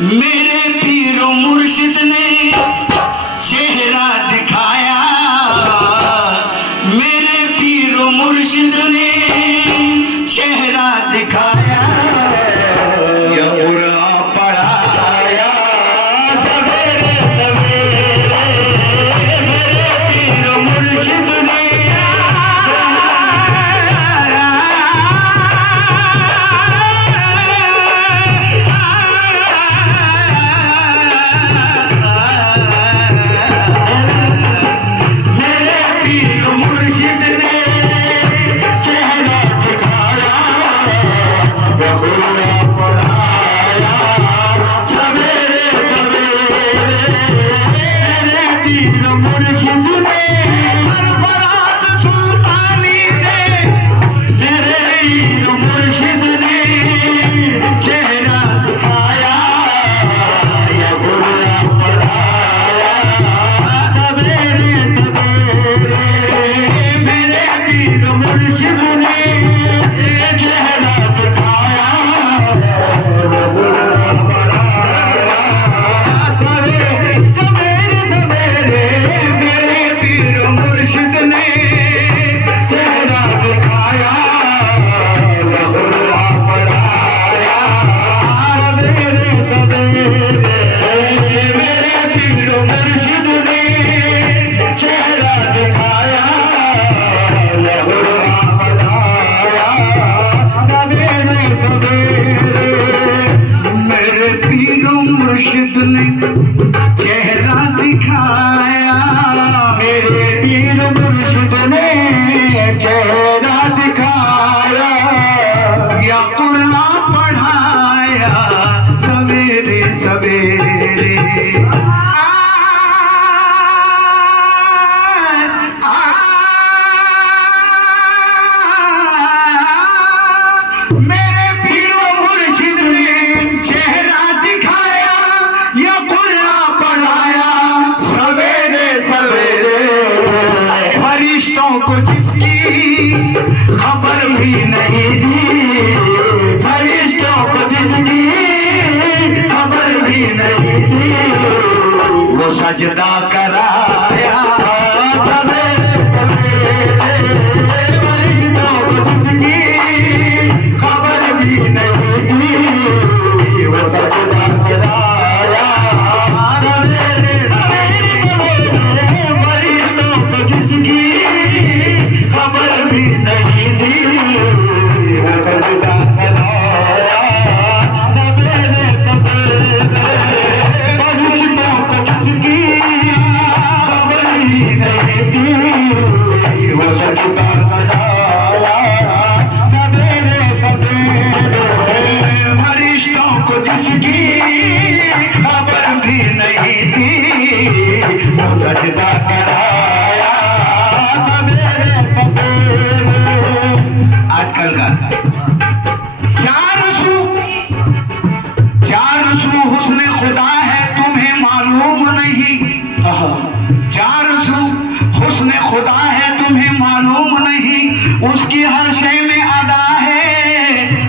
मेरे पीरो मुर्शिद ने चेहरा दिखाया, मेरे पीरो मुर्शिद ने चेहरा दिखाया, या कुरान पढ़ाया सवेरे सवेरे, मेरे पीरो मुर्शिद ने मुर्शिद ने चेहरा दिखाया, मेरे पीर मुर्शिद ने चेहरा दिखाया, या कुरान पढ़ाया सवेरे सवेरे, को जिसकी खबर भी नहीं दी, फरिश्तों को जिसकी खबर भी नहीं दी, वो सजदा कराया सवेरे सवेरे, फरिश्तों को जिसकी खबर भी नहीं दी, वो सजदा कराया सवेरे सवेरे, फरिश्तों को जिसकी खबर भी नहीं दी, वो सजदा कराया सवेरे सवेरे, फरिश्तों को जिसकी खबर भी नहीं दी, वो सजदा कराया सवेरे सवेरे, फरिश्तों को जिसकी खबर भी नहीं दी, वो सजदा कराया सवेरे सवेरे। आजकल का चार सू हुस्न खुदा है तुम्हें मालूम नहीं, चार सू हुस्न खुदा है तुम्हें मालूम नहीं, उसकी हर शय में अदा है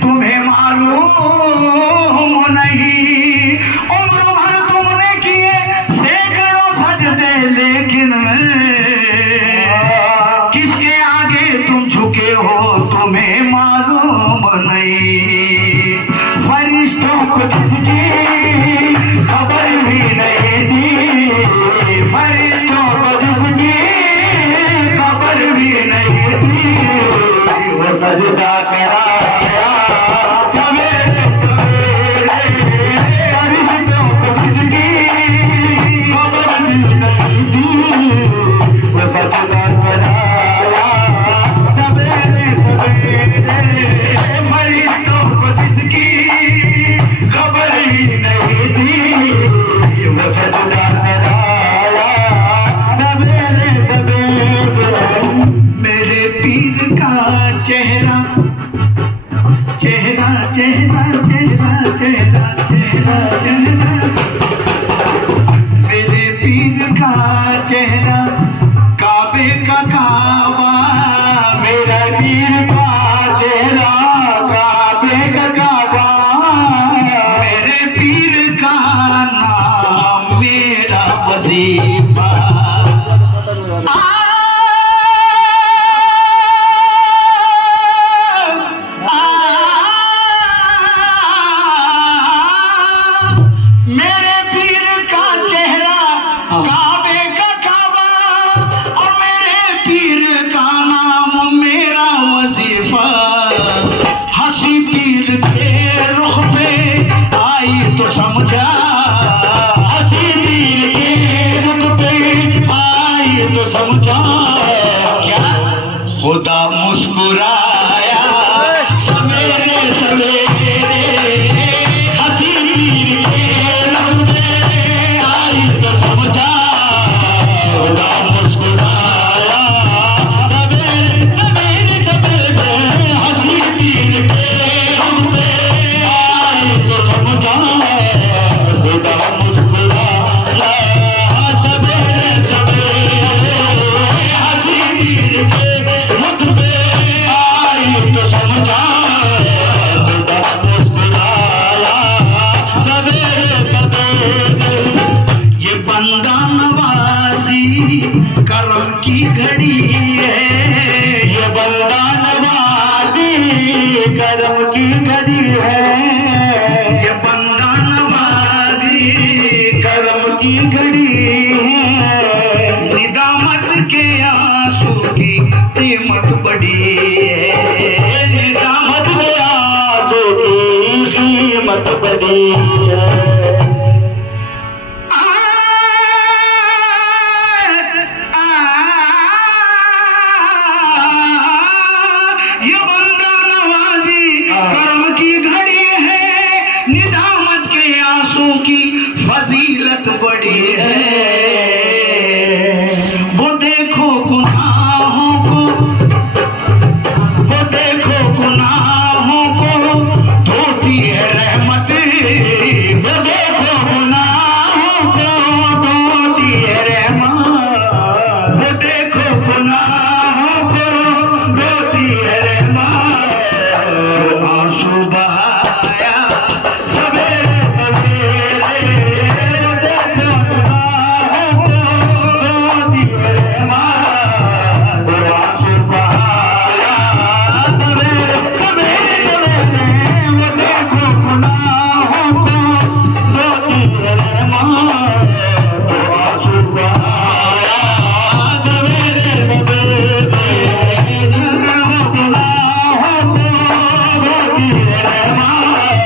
तुम्हें मालूम नहीं, उम्र भर तुमने किए सैकड़ों सजदे लेकिन किसके आगे तुम झुके हो तुम्हें मालूम नहीं, फरिश्तों को जिसकी खबर भी नहीं दी, फरिश्तों को जिसकी खबर भी नहीं दी, वो सजदा कराया सवेरे सवेरे, फरिश्तों को जिसकी खबर भी नहीं दी, वो सजदा कराया सवेरे सवेरे, फरिश्तों को जिसकी खबर ही नहीं दी, वो सजदा कराया सवेरे सवेरे, मेरे पीर का चेहरा चेहरा चेहरा चेहरा चेहरा चेहरा चेहरा, मेरे पीर का चेहरा काबे का काबा, मेरा पीर का चेहरा काबे का काबा, मेरे पीर का पीर का नाम मेरा वजीफा, हंसी पीर के रुख पे आई तो समझा, हंसी पीर के रुख पे आई तो समझा, क्या खुदा मुस्कुराया सवेरे सवेरे, हंसी पीर के रुख पे आई तो समझा, खुदा मुस्कुराया सवेरे सवेरे सवेरे, हंसी पीर के रुख पे आई तो समझा, खुदा मुस्कुराया सवेरे सवेरे, हंसी पीर के रुख पे आई तो समझा, खुदा मुस्कुराया सवेरे सवेरे। ये बंदा नवाजी करम की घड़ी है, ये बंदा नवाजी करम की घड़ी है, ये बंदा नवाजी करम की घड़ी है, निदामत के आंसू की कीमत बड़ी है, निदामत के आंसू की कीमत बड़ी है। ये बंदा नवाजी करम की घड़ी है, निदामत के आंसू की फजीलत बड़ी है। वो देखो गुनाहों को, वो देखो गुनाहों को धोती है रहमत, वो देखो गुनाहों को धोती है रहमत, वो देखो गुनाहों को धोती है रहमत, जो आंसू बहाया सवेरे सवेरे, जो देखो गुनाहों को धोती है रहमत, जो आंसू बहाया सवेरे सवेरे, वो देखो गुनाहों को धोती है रहमत, जो आंसू बहाया सवेरे सवेरे, जो देखो गुनाहों को धोती है रहमत,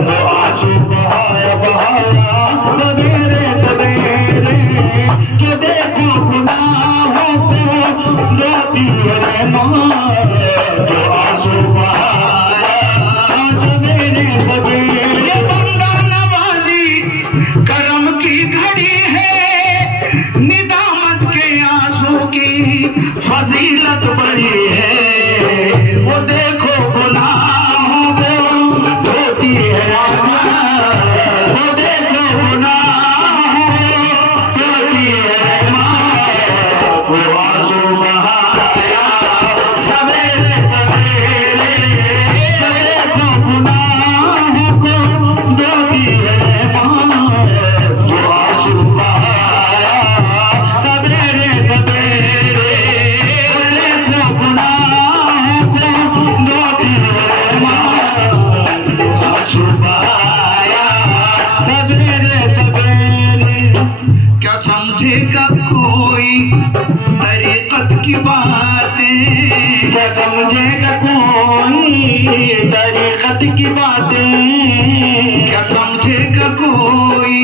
जो आंसू बहाया बहाया सवेरे सवेरे, जो देखो गुनाहों को धोती है रहमत, जो आंसू बहाया सवेरे सवेरे। ये बंदा नवाजी करम की घड़ी है, निदामत के आंसू की फजीलत बड़ी है। वो देखो गुनाहों को धोती है रहमत, वो देखो गुनाहों को धोती है रहमत, वो आंसू बहाया सवेरे सवेरे, वो देखो गुनाहों को धोती है रहमत, जो आंसू बहाया सवेरे सवेरे, वो देखो गुनाहों को धोती है रहमत, जो आंसू बहाया सवेरे सवेरे। क्या समझेगा कोई तरीकत की बातें, क्या समझेगा कोई तरीकत की बातें, क्या समझेगा कोई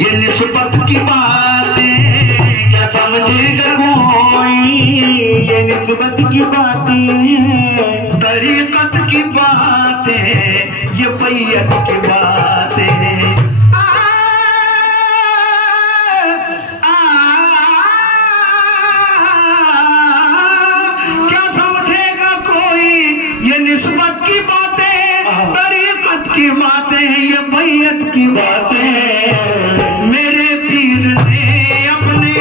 ये निस्बत की बातें, क्या समझेगा कोई ये निस्बत की बातें, तरीकत की बातें, ये बैयत की बातें। क्या समझेगा कोई ये निस्बत की बातें, तरीकत की बातें, ये बैयत की बातें। मेरे पीर ने अपने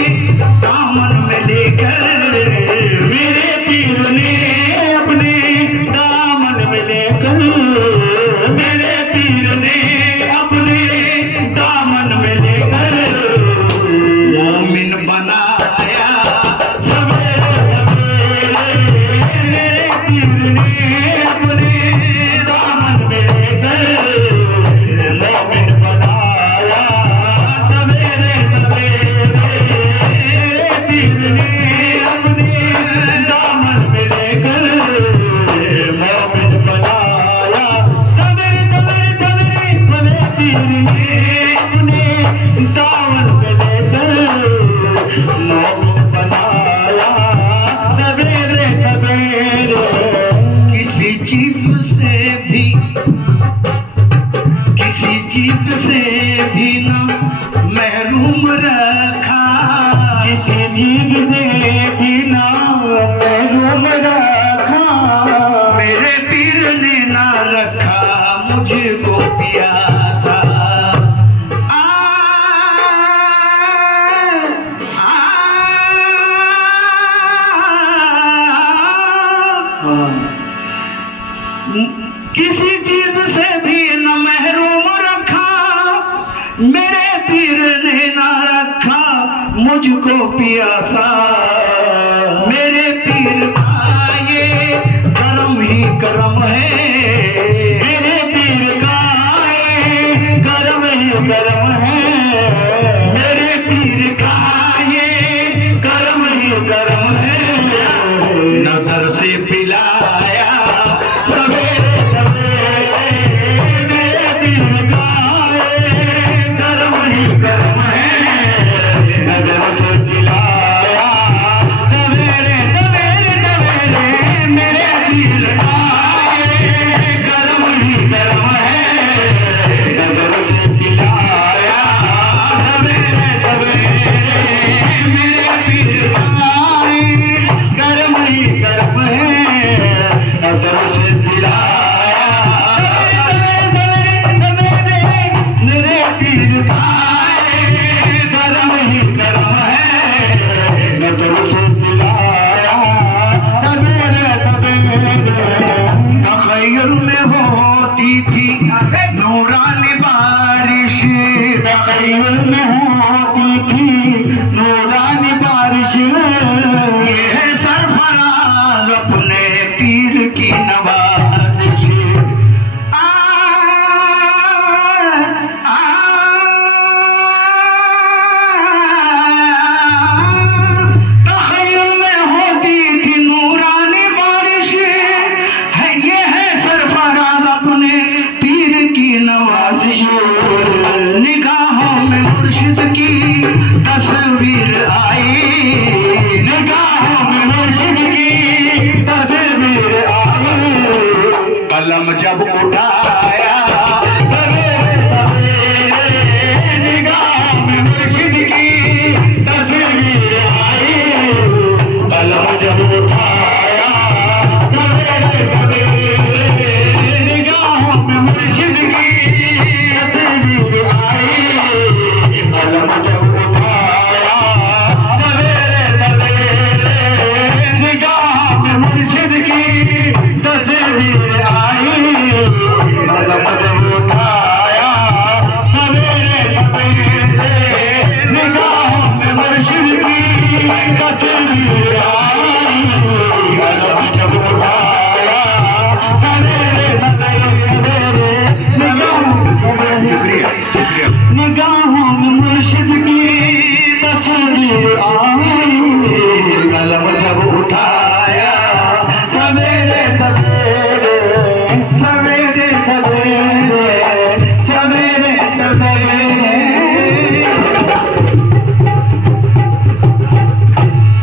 दामन में लेकर, मेरे पीर ने अपने दामन में लेकर, मेरे पीर ने अपने दामन में लेकर मोमिन बनाया सवेरे सवेरे, मेरे पीर ने अपने दामन में लेकर मोमिन बनाया किसी चीज से भी न महरूम रखा, मेरे पीर ने ना रखा मुझको पियासा। मेरे पीर का ये करम ही करम है, मेरे पीर का ये करम ही करम है, मेरे पीर का ये करम ही करम है। नजर से पिला